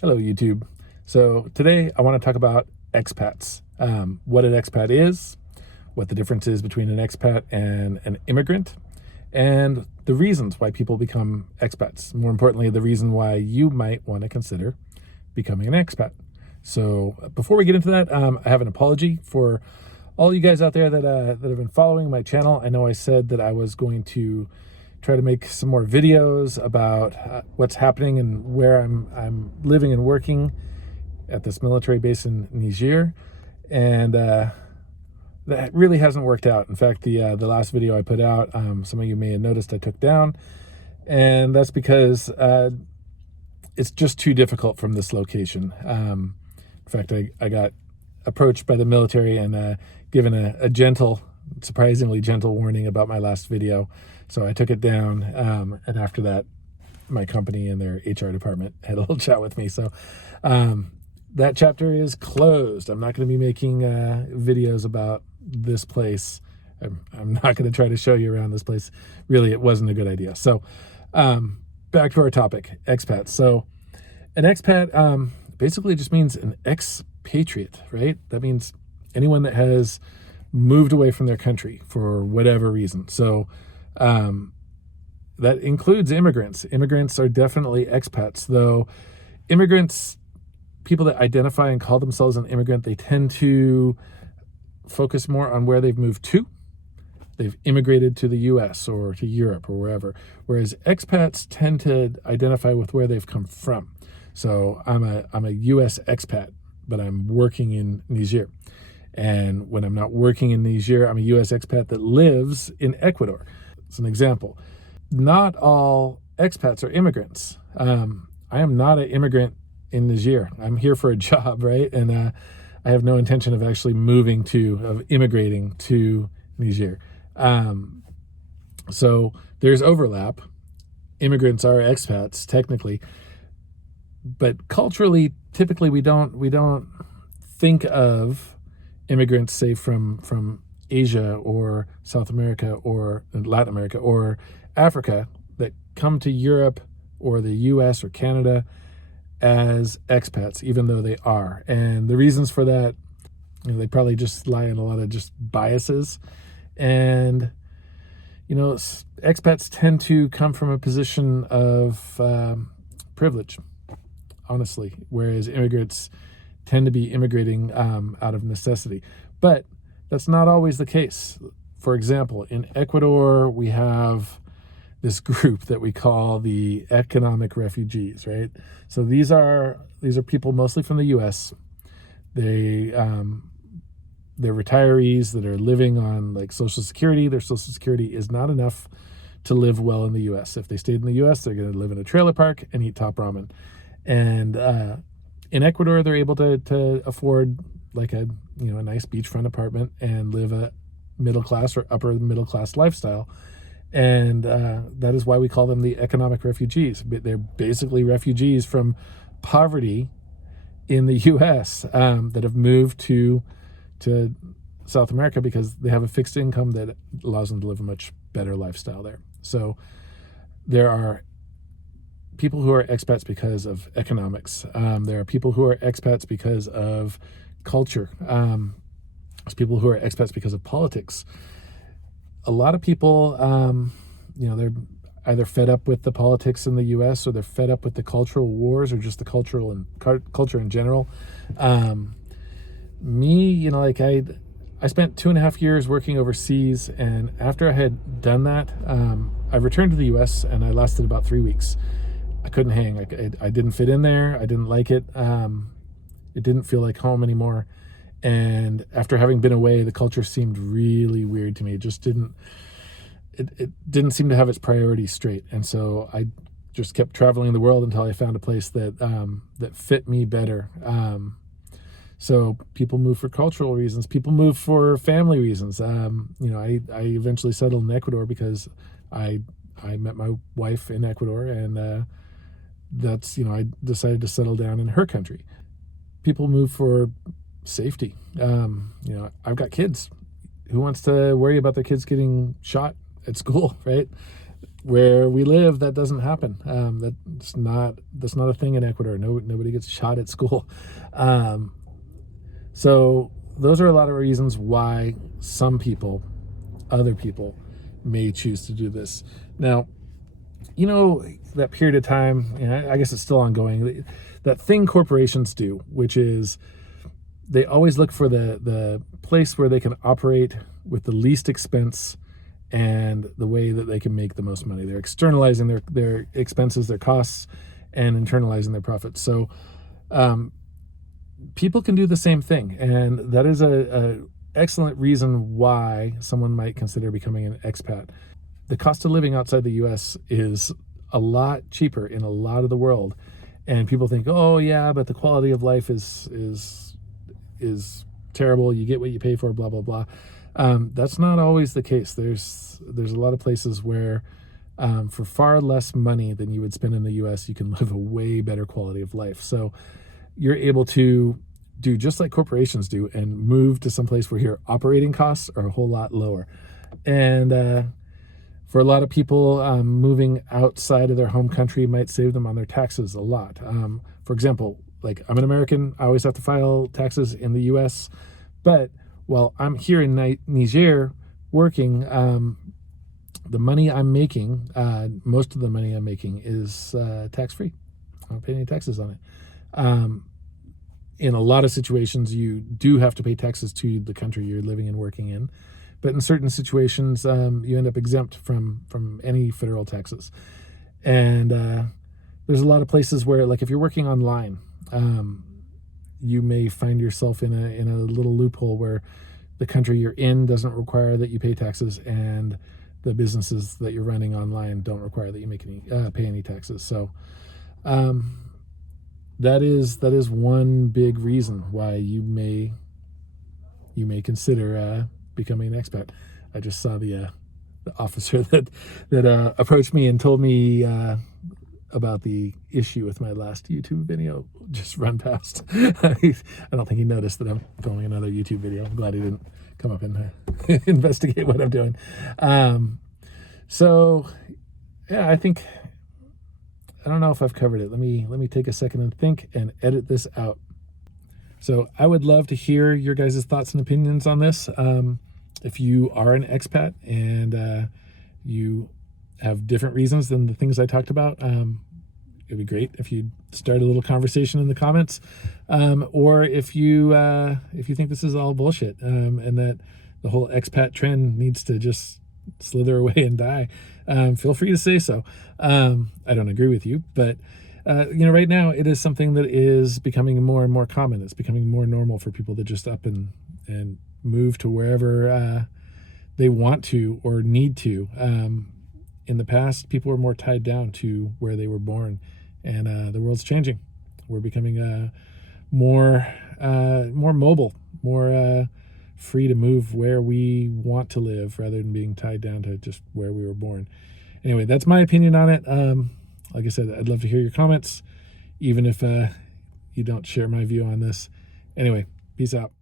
Hello, YouTube. So today I want to talk about expats, what an expat is, what the difference is between an expat and an immigrant, and the reasons why people become expats. More importantly, the reason why you might want to consider becoming an expat. So before we get into that, I have an apology for all you guys out there that have been following my channel. I know I said that I was going to try to make some more videos about what's happening and where I'm living and working at this military base in Niger, and that really hasn't worked out. In fact, the last video I put out, some of you may have noticed I took down, and that's because it's just too difficult from this location. In fact, I got approached by the military and given a gentle, surprisingly gentle warning about my last video. So I took it down, and after that, my company and their HR department had a little chat with me. So that chapter is closed. I'm not going to be making videos about this place. I'm not going to try to show you around this place. Really, it wasn't a good idea. So back to our topic, expats. So an expat basically just means an expatriate, right? That means anyone that has moved away from their country for whatever reason. So that includes immigrants. Immigrants are definitely expats, though immigrants, people that identify and call themselves an immigrant, they tend to focus more on where they've moved to. They've immigrated to the US or to Europe or wherever, whereas expats tend to identify with where they've come from. So I'm a US expat, but I'm working in Niger. And when I'm not working in Niger, I'm a US expat that lives in Ecuador. It's an example. Not all expats are immigrants. I am not an immigrant in Niger. I'm here for a job, right? And I have no intention of actually immigrating to Niger. So there's overlap. Immigrants are expats, technically. But culturally, typically we don't think of immigrants, say from Asia or South America or Latin America or Africa, that come to Europe or the US or Canada as expats, even though they are. And the reasons for that, they probably just lie in a lot of just biases. And, expats tend to come from a position of privilege, honestly, whereas immigrants tend to be immigrating out of necessity. But that's not always the case. For example, in Ecuador, we have this group that we call the economic refugees, right? So these are people mostly from the US. They're retirees that are living on like Social Security. Their Social Security is not enough to live well in the US. If they stayed in the US, they're going to live in a trailer park and eat top ramen. And in Ecuador, they're able to afford like a nice beachfront apartment and live a middle class or upper middle class lifestyle. And that is why we call them the economic refugees. They're basically refugees from poverty in the US that have moved to South America because they have a fixed income that allows them to live a much better lifestyle there. So there are people who are expats because of economics. There are people who are expats because of culture. There's people who are expats because of politics. A lot of people, they're either fed up with the politics in the U.S. or they're fed up with the cultural wars or just the culture in general. Me, I spent 2.5 years working overseas, and after I had done that, I returned to the U.S. and I lasted about 3 weeks. I couldn't hang. I didn't fit in there. I didn't like it. It didn't feel like home anymore. And after having been away, the culture seemed really weird to me. It just didn't seem to have its priorities straight. And so I just kept traveling the world until I found a place that fit me better. So people move for cultural reasons. People move for family reasons. I eventually settled in Ecuador because I met my wife in Ecuador, and I decided to settle down in her country. People move for safety. I've got kids. Who wants to worry about their kids getting shot at school, right? where we live, that doesn't happen. That's not a thing in Ecuador. Nobody gets shot at school. So those are a lot of reasons why other people may choose to do this. Now, that period of time, I guess it's still ongoing, that thing corporations do, which is they always look for the place where they can operate with the least expense and the way that they can make the most money. They're externalizing their expenses, their costs, and internalizing their profits. So people can do the same thing, and that is a excellent reason why someone might consider becoming an expat. The cost of living outside the U.S. is a lot cheaper in a lot of the world, and people think, oh yeah, but the quality of life is terrible. You get what you pay for, blah blah blah. That's not always the case. There's a lot of places where for far less money than you would spend in the U.S., you can live a way better quality of life. So you're able to do just like corporations do and move to some place where your operating costs are a whole lot lower. And for a lot of people, moving outside of their home country might save them on their taxes a lot. For example, like I'm an American, I always have to file taxes in the U.S., but while I'm here in Niger working, the money I'm making, most of the money I'm making is tax-free. I don't pay any taxes on it. In a lot of situations, you do have to pay taxes to the country you're living and working in. But in certain situations, you end up exempt from any federal taxes. And there's a lot of places where, like if you're working online, you may find yourself in a little loophole where the country you're in doesn't require that you pay taxes, and the businesses that you're running online don't require that you pay any taxes. So that is one big reason why you may consider becoming an expat. I just saw the officer that approached me and told me about the issue with my last YouTube video just run past. I don't think he noticed that I'm filming another YouTube video. I'm glad he didn't come up and investigate what I'm doing. So yeah, I don't know if I've covered it. Let me take a second and think and edit this out. So I would love to hear your guys' thoughts and opinions on this. If you are an expat and you have different reasons than the things I talked about, it'd be great if you'd start a little conversation in the comments. Or if you think this is all bullshit, and that the whole expat trend needs to just slither away and die, feel free to say so. I don't agree with you, but right now it is something that is becoming more and more common. It's becoming more normal for people to just up and move to wherever they want to or need to. In the past, people were more tied down to where they were born, and the world's changing. We're becoming more mobile, more free to move where we want to live rather than being tied down to just where we were born. Anyway, that's my opinion on it. Like I said, I'd love to hear your comments, even if you don't share my view on this. Anyway, peace out.